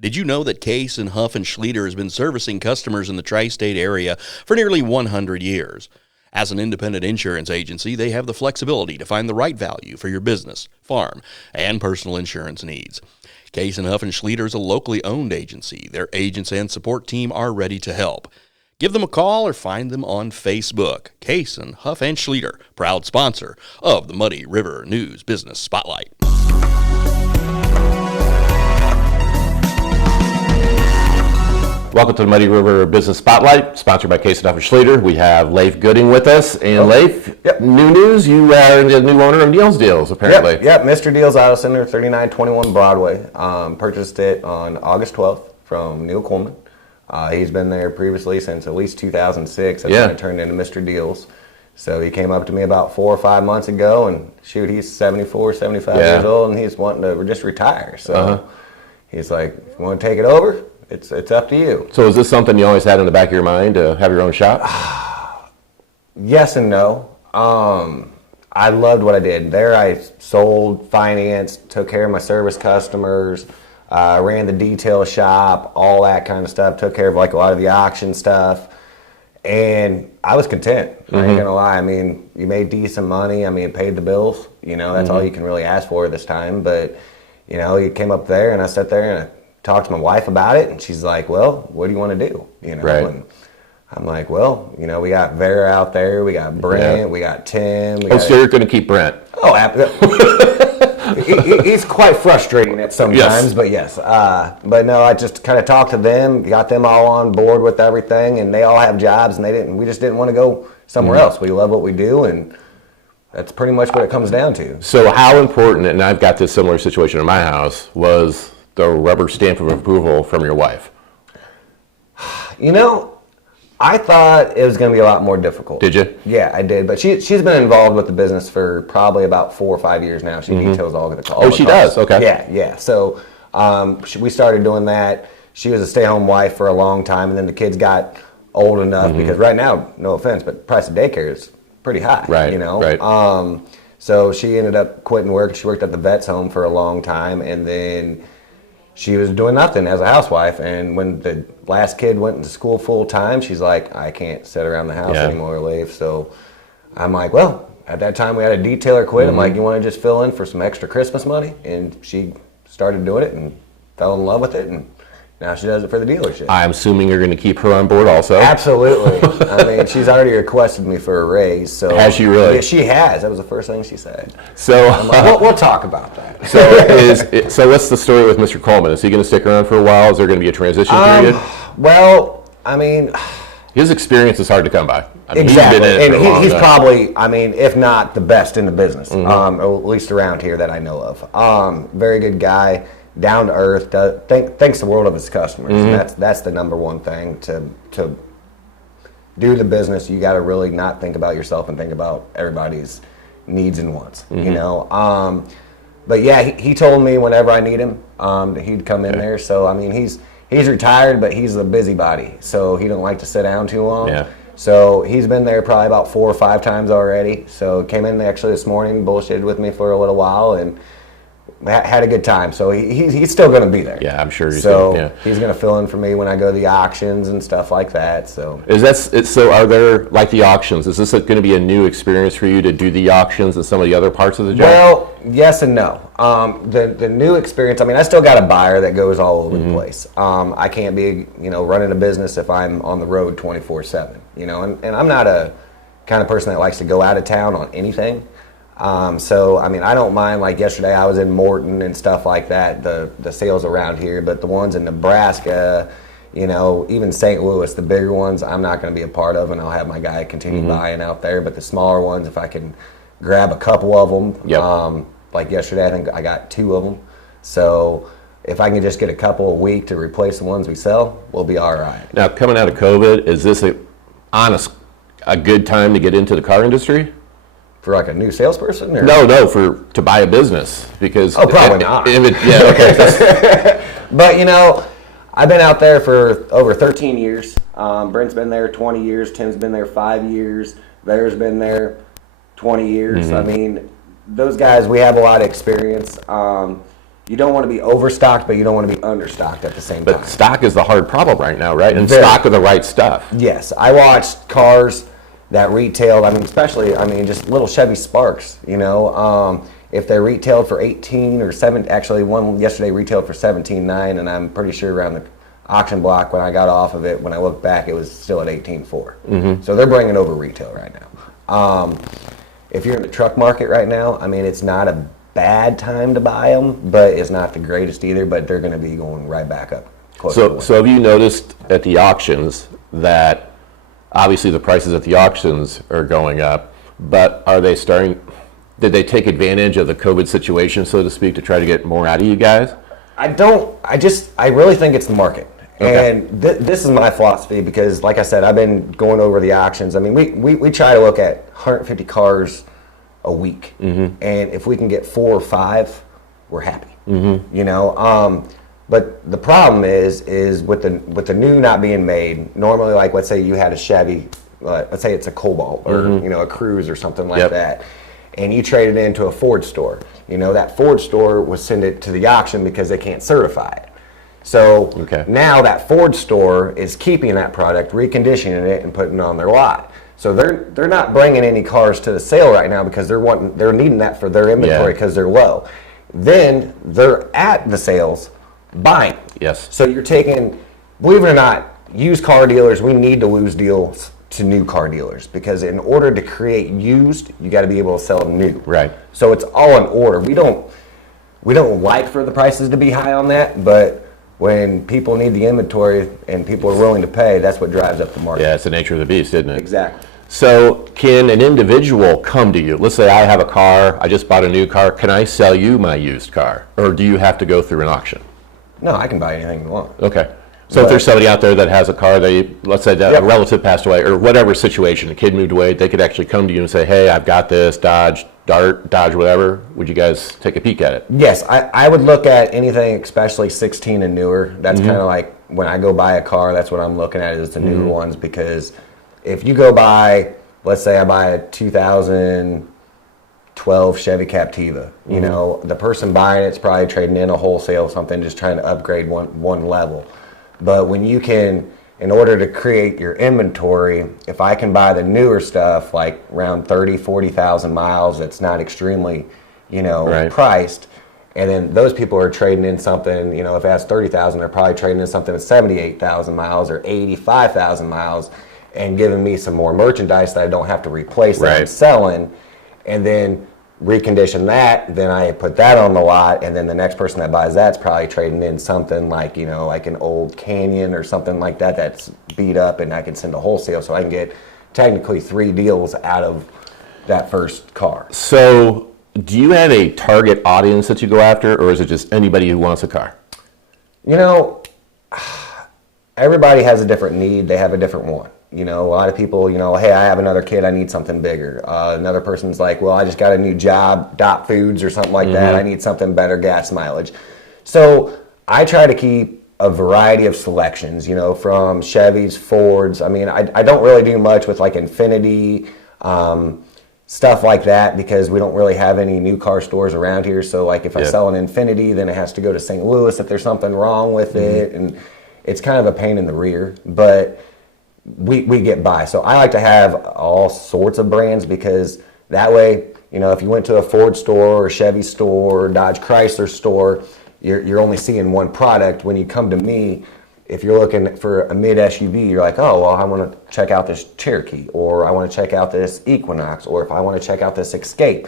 Did you know that Case and Huff and Schleter has been servicing customers in the tri-state area for nearly 100 years? As an independent insurance agency, they have the flexibility to find the right value for your business, farm, and personal insurance needs. Case and Huff and Schleter is a locally owned agency. Their agents and support team are ready to help. Give them a call or find them on Facebook. Case and Huff and Schleter, proud sponsor of the Muddy River News Business Spotlight. Welcome to the Muddy River Business Spotlight, sponsored by Case and Huff and Schleter. We have Leif Gooding with us. And Leif, new news, you are the new owner of Deals, apparently. Yep, Mr. Deals Auto Center, 3921 Broadway. Purchased it on August 12th from Neil Coleman. He's been there previously since at least 2006. That's when it turned into Mr. Deals. So he came up to me about 4 or 5 months ago, and shoot, he's 74, 75 years old, and he's wanting to just retire. So he's like, if you want to take it over, it's up to you. So is this something you always had in the back of your mind to have your own shop? Yes and no. I loved what I did. There I sold, financed, took care of my service customers, ran the detail shop, all that kind of stuff, took care of like a lot of the auction stuff. And I was content. I ain't gonna lie. I mean, you made decent money. I mean, it paid the bills. You know, that's all you can really ask for this time. But, you know, you came up there and I sat there and I talked to my wife about it, and she's like, well, what do you want to do? You know, and I'm like, well, you know, we got Vera out there, we got Brent, we got Tim. So you're going to keep Brent? Oh, he's quite frustrating at sometimes, but yes. But no, I just kind of talked to them, got them all on board with everything, and they all have jobs, and we just didn't want to go somewhere else. We love what we do, and that's pretty much what it comes down to. So how important, and I've got this similar situation in my house, was the rubber stamp of approval from your wife? You know, I thought it was going to be a lot more difficult. Did you? Yeah, I did. But she's been involved with the business for probably about 4 or 5 years now. She details all the calls. Oh, she does? Okay. Yeah. So we started doing that. She was a stay-home wife for a long time, and then the kids got old enough because right now, no offense, but the price of daycare is pretty high. Right. You know. Right. So she ended up quitting work. She worked at the vet's home for a long time, and then she was doing nothing as a housewife, and when the last kid went into school full time, she's like, I can't sit around the house anymore, Leif. So I'm like, well, at that time we had a detailer quit. I'm like, you want to just fill in for some extra Christmas money? And she started doing it and fell in love with it, and now she does it for the dealership. I'm assuming you're going to keep her on board also? Absolutely. I mean, she's already requested me for a raise. So has she really? Yeah, she has. That was the first thing she said. So I'm like, we'll talk about that. So what's the story with Mr. Coleman? Is he going to stick around for a while? Is there going to be a transition period? Well, I mean, his experience is hard to come by. I mean, exactly. He's been in it for a long he's time. probably, I mean, if not the best in the business, or at least around here that I know of. Very good guy, down to earth, thinks the world of his customers. And that's the number one thing. To do the business, you got to really not think about yourself and think about everybody's needs and wants. You know. But yeah, he told me whenever I need him, he'd come in there. So I mean, he's retired, but he's a busybody, so he don't like to sit down too long. Yeah. So he's been there probably about 4 or 5 times already. So came in actually this morning, bullshitted with me for a little while, and had a good time. So he's still going to be there. Yeah, I'm sure he's so going to. He's going to fill in for me when I go to the auctions and stuff like that. So so are there, like the auctions, is this going to be a new experience for you to do the auctions and some of the other parts of the job? Well, yes and no. The new experience, I mean, I still got a buyer that goes all over the place. I can't be, running a business if I'm on the road 24/7, and I'm not a kind of person that likes to go out of town on anything. So, I mean, I don't mind, like yesterday I was in Morton and stuff like that, the sales around here, but the ones in Nebraska, even St. Louis, the bigger ones, I'm not going to be a part of, and I'll have my guy continue buying out there. But the smaller ones, if I can grab a couple of them, like yesterday, I think I got 2 of them. So if I can just get a couple a week to replace the ones we sell, we'll be all right. Now, coming out of COVID, is this a good time to get into the car industry? For like a new salesperson? Or? No, to buy a business, because probably not. Okay. But I've been out there for over 13 years. Brent's been there 20 years. Tim's been there 5 years. Vera's been there 20 years. I mean, those guys, we have a lot of experience. you don't want to be overstocked, but you don't want to be understocked at the same time. But stock is the hard problem right now, right? And Very. stock of the right stuff. Yes, I watched cars that retailed. I mean, especially, just little Chevy Sparks. If they retailed for 18 or 7, actually one yesterday retailed for 17.9, and I'm pretty sure around the auction block when I got off of it, when I looked back, it was still at 18.4. Mm-hmm. So they're bringing over retail right now. If you're in the truck market right now, it's not a bad time to buy them, but it's not the greatest either. But they're going to be going right back up. So have you noticed at the auctions that obviously the prices at the auctions are going up, but are they starting? Did they take advantage of the COVID situation, so to speak, to try to get more out of you guys? I really think it's the market. Okay. And this is my philosophy because, like I said, I've been going over the auctions. We try to look at 150 cars a week. Mm-hmm. And if we can get 4 or 5, we're happy. Mm-hmm. But the problem is with the new not being made, normally, like, let's say you had a Chevy, let's say it's a Cobalt or, Mm-hmm. A Cruze or something like that. And you trade it into a Ford store. That Ford store would send it to the auction because they can't certify it. So now that Ford store is keeping that product, reconditioning it, and putting it on their lot. So they're not bringing any cars to the sale right now because they're needing that for their inventory because they're low. Then they're at the sales buying. Yes. So you're taking, believe it or not, used car dealers, we need to lose deals to new car dealers because in order to create used, you got to be able to sell new. Right. So it's all in order. We don't like for the prices to be high on that, but when people need the inventory and people are willing to pay, that's what drives up the market. Yeah, it's the nature of the beast, isn't it? Exactly. So can an individual come to you? Let's say I have a car, I just bought a new car. Can I sell you my used car? Or do you have to go through an auction? No, I can buy anything you want. Okay. So if there's somebody out there that has a car, let's say that a relative passed away or whatever situation, a kid moved away, they could actually come to you and say, hey, I've got this Dodge, Dart, Dodge, whatever. Would you guys take a peek at it? Yes, I would look at anything, especially 16 and newer. That's kind of like when I go buy a car, that's what I'm looking at is the newer ones because if you go buy, let's say I buy a 2012 Chevy Captiva, the person buying it's probably trading in a wholesale something, just trying to upgrade one level. But when you can, in order to create your inventory, if I can buy the newer stuff, like around 30, 40,000 miles, that's not extremely, priced, and then those people are trading in something, if it has 30,000, they're probably trading in something at 78,000 miles or 85,000 miles and giving me some more merchandise that I don't have to replace that I'm selling, and then recondition that, then I put that on the lot, and then the next person that buys that's probably trading in something like, like an old Canyon or something like that that's beat up, and I can send a wholesale so I can get technically 3 deals out of that first car. So do you have a target audience that you go after, or is it just anybody who wants a car? Everybody has a different need. They have a different one. A lot of people, hey, I have another kid, I need something bigger. Another person's like, well, I just got a new job, Dot Foods or something like that. I need something better gas mileage. So I try to keep a variety of selections, from Chevys, Fords. I don't really do much with like Infiniti, stuff like that because we don't really have any new car stores around here. So like if I sell an Infiniti, then it has to go to St. Louis if there's something wrong with it. And it's kind of a pain in the rear, but we get by. So I like to have all sorts of brands because that way, if you went to a Ford store or Chevy store or Dodge Chrysler store, you're only seeing one product. When you come to me, if you're looking for a mid SUV, you're like, oh, well, I want to check out this Cherokee, or I want to check out this Equinox, or if I want to check out this Escape.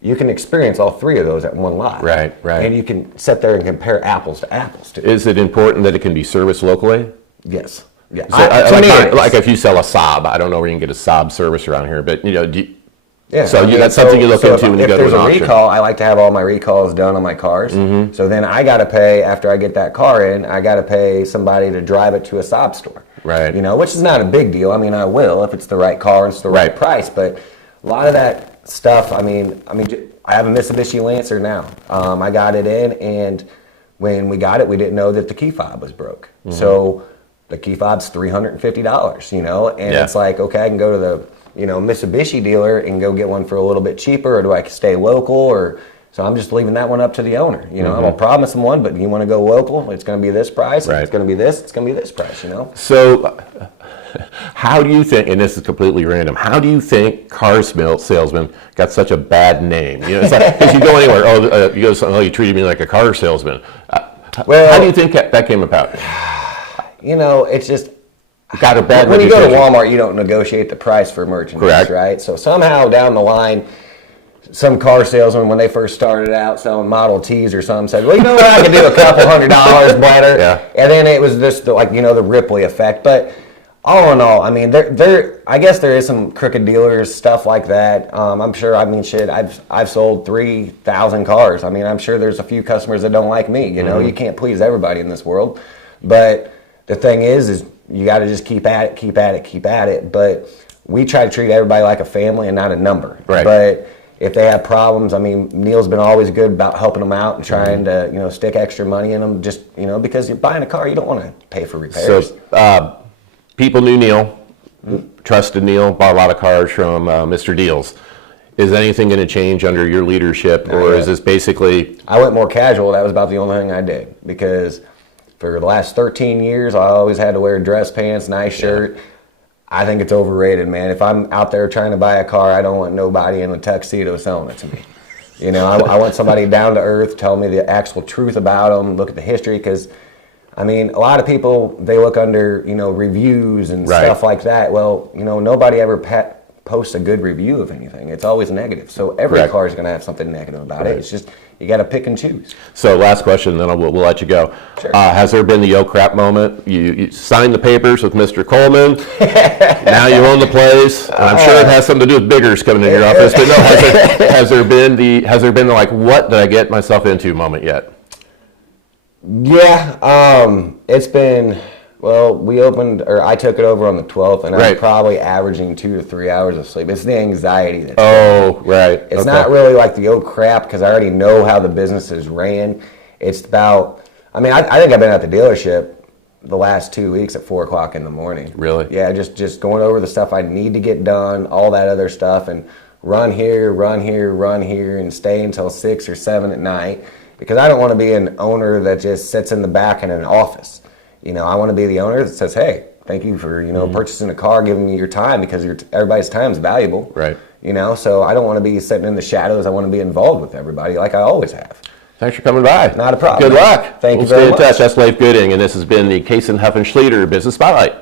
You can experience all 3 of those at one lot. Right. And you can sit there and compare apples to apples too. Is it important that it can be serviced locally? Yes. Yeah. So like if you sell a Saab, I don't know where you can get a Saab service around here, but that's something you look into when you go to an auction. If there's a recall, I like to have all my recalls done on my cars. Mm-hmm. So then I got to pay, after I get that car in, I got to pay somebody to drive it to a Saab store. Right. Which is not a big deal. I will if it's the right car and it's the right price, but a lot of that stuff, I have a Mitsubishi Lancer now. I got it in, and when we got it, we didn't know that the key fob was broke. Mm-hmm. So the key fob's $350, and it's like, okay, I can go to the, Mitsubishi dealer and go get one for a little bit cheaper, or do I stay local, or So I'm just leaving that one up to the owner. I'm gonna promise them one, but you want to go local? It's gonna be this price. Right. It's gonna be this. It's gonna be this price. So, how do you think? And this is completely random. How do you think car salesman got such a bad name? It's like because you go anywhere. You treated me like a car salesman. Well, how do you think that came about? It's just. Got a bad when you go to Walmart, you don't negotiate the price for merchandise, correct, right? So somehow down the line, some car salesman, when they first started out selling Model Ts or something, said, well, you know what, I could do a couple $100 better. Yeah. And then it was just the Ripley effect. But all in all, I mean, I guess there is some crooked dealers, stuff like that. I'm sure, I've sold 3,000 cars. I mean, I'm sure there's a few customers that don't like me. You can't please everybody in this world. But the thing is you got to just keep at it. But we try to treat everybody like a family and not a number. Right. But if they have problems, I mean, Neil's been always good about helping them out and trying to, stick extra money in them. Just, because you're buying a car, you don't want to pay for repairs. So, people knew Neil, trusted Neil, bought a lot of cars from Mr. Deals. Is anything going to change under your leadership, or is this basically? I went more casual. That was about the only thing I did, because for the last 13 years, I always had to wear dress pants, nice shirt. I think it's overrated, man. If I'm out there trying to buy a car, I don't want nobody in a tuxedo selling it to me. I want somebody down to earth, tell me the actual truth about them, look at the history, because, I mean, a lot of people, they look under, reviews and stuff like that. Well, nobody ever posts a good review of anything. It's always negative. So every car is going to have something negative about it. It's just, you got to pick and choose. So last question, then we'll let you go. Sure. Has there been the oh crap moment? You signed the papers with Mr. Coleman. Now you own the place. And I'm sure it has something to do with biggers coming in your office. But no, has there been the like, what did I get myself into moment yet? Yeah, it's been. Well, I took it over on the 12th, and I'm probably averaging 2 to 3 hours of sleep. It's the anxiety that's It's not really like the oh crap, because I already know how the business is ran. It's about, I think I've been at the dealership the last 2 weeks at 4 o'clock in the morning. Really? Yeah, just going over the stuff I need to get done, all that other stuff, and run here, and stay until 6 or 7 at night, because I don't want to be an owner that just sits in the back in an office. I want to be the owner that says, hey, thank you for, purchasing a car, giving me your time, because everybody's time is valuable. Right. So I don't want to be sitting in the shadows. I want to be involved with everybody like I always have. Thanks for coming by. Not a problem. Good luck. Thank you very much. Stay in touch. That's Leif Gooding, and this has been the Case & Huff & Schlieder Business Spotlight.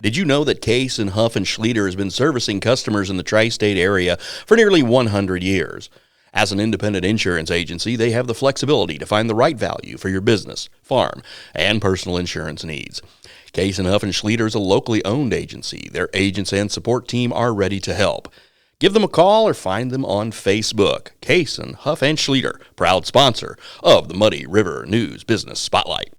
Did you know that Case & Huff & Schlieder has been servicing customers in the tri-state area for nearly 100 years? As an independent insurance agency, they have the flexibility to find the right value for your business, farm, and personal insurance needs. Case & Huff & Schlieder is a locally owned agency. Their agents and support team are ready to help. Give them a call or find them on Facebook. Case & Huff & Schlieder, proud sponsor of the Muddy River News Business Spotlight.